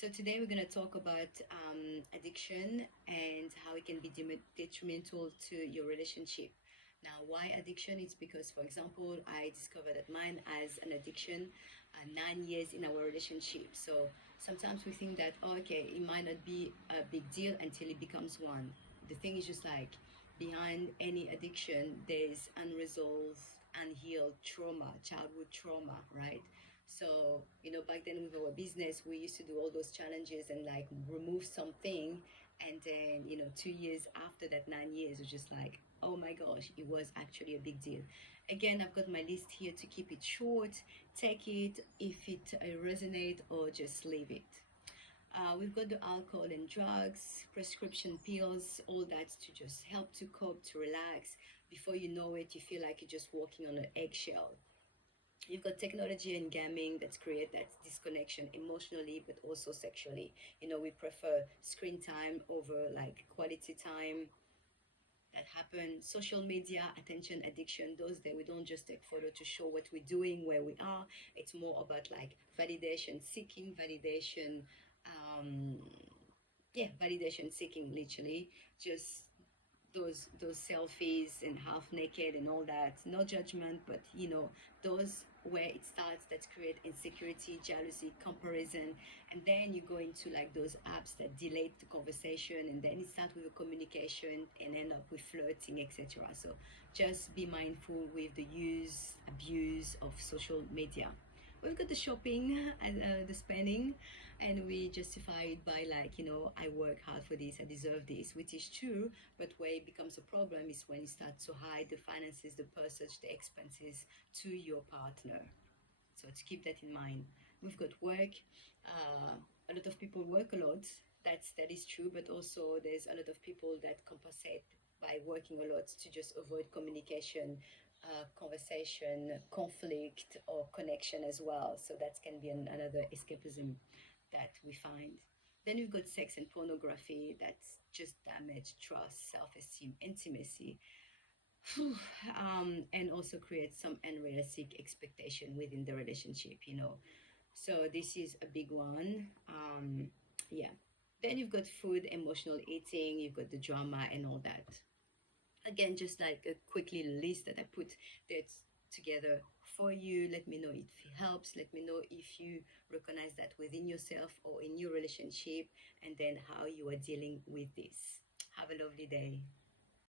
So today we're going to talk about addiction and how it can be detrimental to your relationship. Now, why addiction? It's because, for example, I discovered that mine has an addiction 9 years in our relationship. So sometimes we think that, oh, okay, it might not be a big deal until it becomes one. The thing is just like behind any addiction, there's unresolved, unhealed trauma, childhood trauma, right? So, back then with our business, we used to do all those challenges and like remove something. And then, 2 years after that, 9 years, was just like, oh my gosh, it was actually a big deal. Again, I've got my list here to keep it short. Take it if it resonates or just leave it. We've got the alcohol and drugs, prescription pills, all that to just help to cope, to relax. Before you know it, you feel like you're just walking on an eggshell. You've got technology and gaming that create that disconnection emotionally but also sexually. We prefer screen time over like quality time. That happen. Social media, attention addiction, those that we don't just take photo to show what we're doing, where we are. It's more about like validation seeking, um validation seeking, literally. Just those selfies and half naked and all that, no judgment, but those where it starts, that create insecurity, jealousy, comparison. And then you go into like those apps that delay the conversation, and then it starts with a communication and end up with flirting, etc. So just be mindful with the use abuse of social media. We've got the shopping and the spending, and we justify it by like, I work hard for this, I deserve this, which is true. But where it becomes a problem is when you start to hide the finances, the purchase, the expenses to your partner. So to keep that in mind. We've got work. A lot of people work a lot. That is true, but also there's a lot of people that compensate by working a lot to just avoid communication, conversation, conflict, or connection as well. So that can be another escapism that we find. Then we've got sex and pornography that's just damage trust, self-esteem, intimacy, and also create some unrealistic expectation within the relationship. So this is a big one. Yeah. Then you've got food, emotional eating, you've got the drama and all that. Again, just like a quick little list that I put that together for you. Let me know if it helps. Let me know if you recognize that within yourself or in your relationship, and then how you are dealing with this. Have a lovely day.